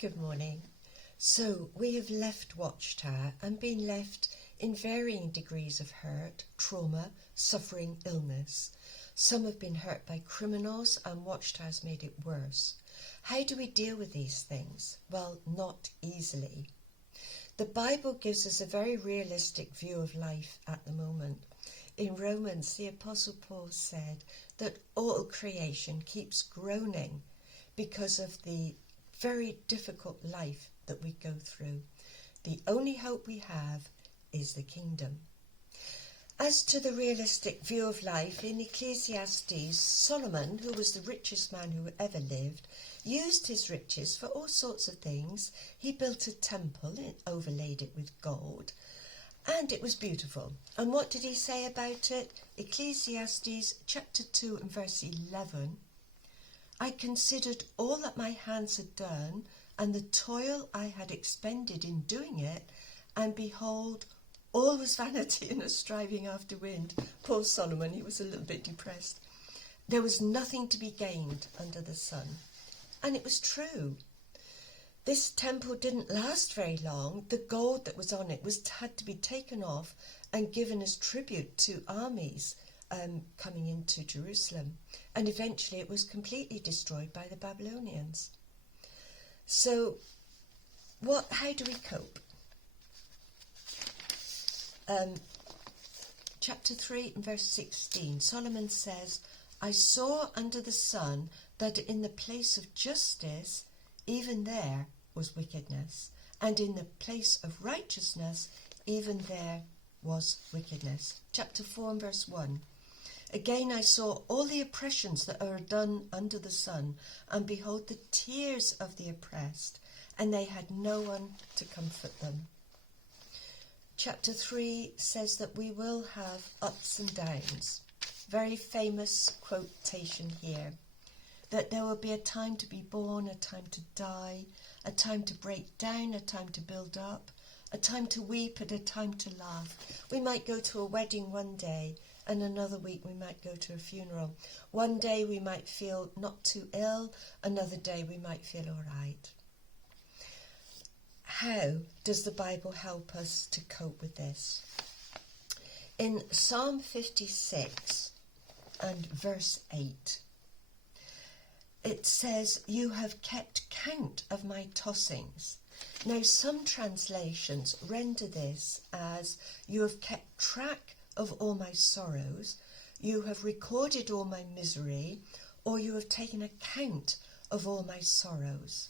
Good morning. So we have left Watchtower and been left in varying degrees of hurt, trauma, suffering, illness. Some have been hurt by criminals and Watchtower's made it worse. How do we deal with these things? Well, not easily. The Bible gives us a very realistic view of life at the moment. In Romans, the Apostle Paul said that all creation keeps groaning because of the very difficult life that we go through. The only hope we have is the kingdom. As to the realistic view of life, in Ecclesiastes, Solomon, who was the richest man who ever lived, used his riches for all sorts of things. He built a temple and overlaid it with gold, and it was beautiful. And what did he say about it? Ecclesiastes chapter 2 and verse 11. I considered all that my hands had done, and the toil I had expended in doing it, and behold, all was vanity and a striving after wind. Poor Solomon, he was a little bit depressed. There was nothing to be gained under the sun. And it was true. This temple didn't last very long. The gold that was on it had to be taken off and given as tribute to armies coming into Jerusalem. And eventually it was completely destroyed by the Babylonians. So how do we cope? Chapter 3 and verse 16, Solomon says, I saw under the sun that in the place of justice, even there was wickedness, and in the place of righteousness, even there was wickedness. Chapter 4 and verse 1, again I saw all the oppressions that are done under the sun, and behold the tears of the oppressed, and they had no one to comfort them. Chapter 3 says that we will have ups and downs. Very famous quotation here. That there will be a time to be born, a time to die, a time to break down, a time to build up, a time to weep and a time to laugh. We might go to a wedding one day, and another week we might go to a funeral. One day we might feel not too ill, another day we might feel all right. How does the Bible help us to cope with this? In Psalm 56 and verse 8, it says, you have kept count of my tossings. Now some translations render this as, you have kept track of all my sorrows, you have recorded all my misery, or you have taken account of all my sorrows.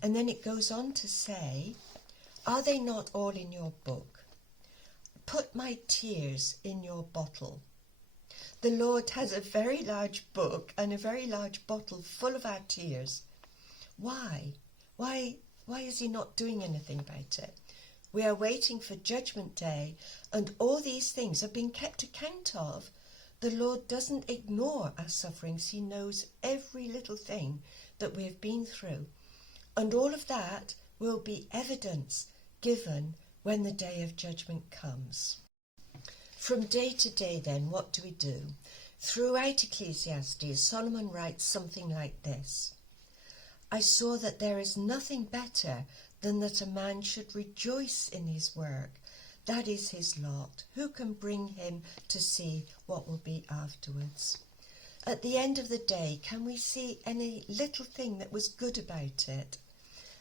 And then it goes on to say, are they not all in your book? Put my tears in your bottle. The Lord has a very large book and a very large bottle full of our tears. Why? Why is he not doing anything about it? We are waiting for Judgment Day, and all these things have been kept account of. The Lord doesn't ignore our sufferings. He knows every little thing that we have been through. And all of that will be evidence given when the day of judgment comes. From day to day then, what do we do? Throughout Ecclesiastes, Solomon writes something like this. I saw that there is nothing better than that a man should rejoice in his work. That is his lot. Who can bring him to see what will be afterwards? At the end of the day, can we see any little thing that was good about it?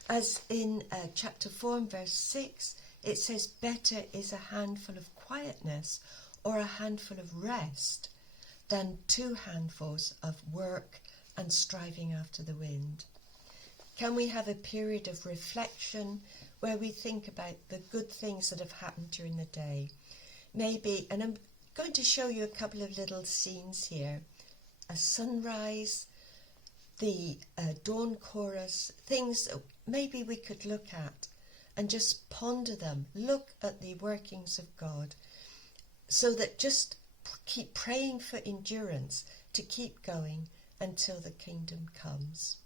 As in chapter 4 and verse 6, it says, better is a handful of quietness or a handful of rest than 2 handfuls of work and striving after the wind. Can we have a period of reflection where we think about the good things that have happened during the day? Maybe, and I'm going to show you a couple of little scenes here. A sunrise, the dawn chorus, things that maybe we could look at and just ponder them, look at the workings of God, so that just keep praying for endurance to keep going until the kingdom comes.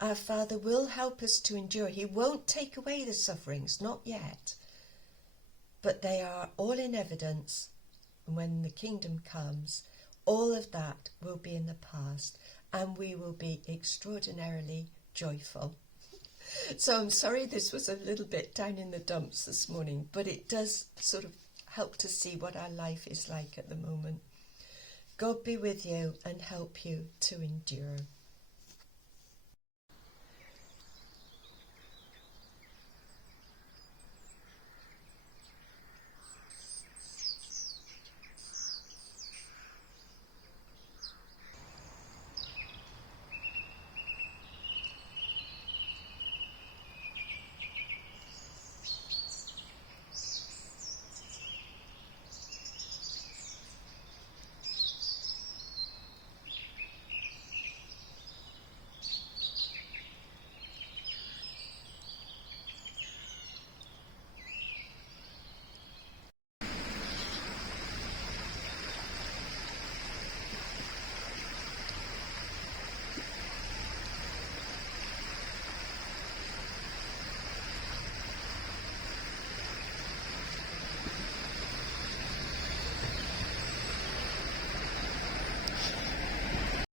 Our Father will help us to endure. He won't take away the sufferings, not yet, but they are all in evidence. When the kingdom comes, all of that will be in the past, and we will be extraordinarily joyful. So I'm sorry this was a little bit down in the dumps this morning, but it does sort of help to see what our life is like at the moment. God be with you and help you to endure.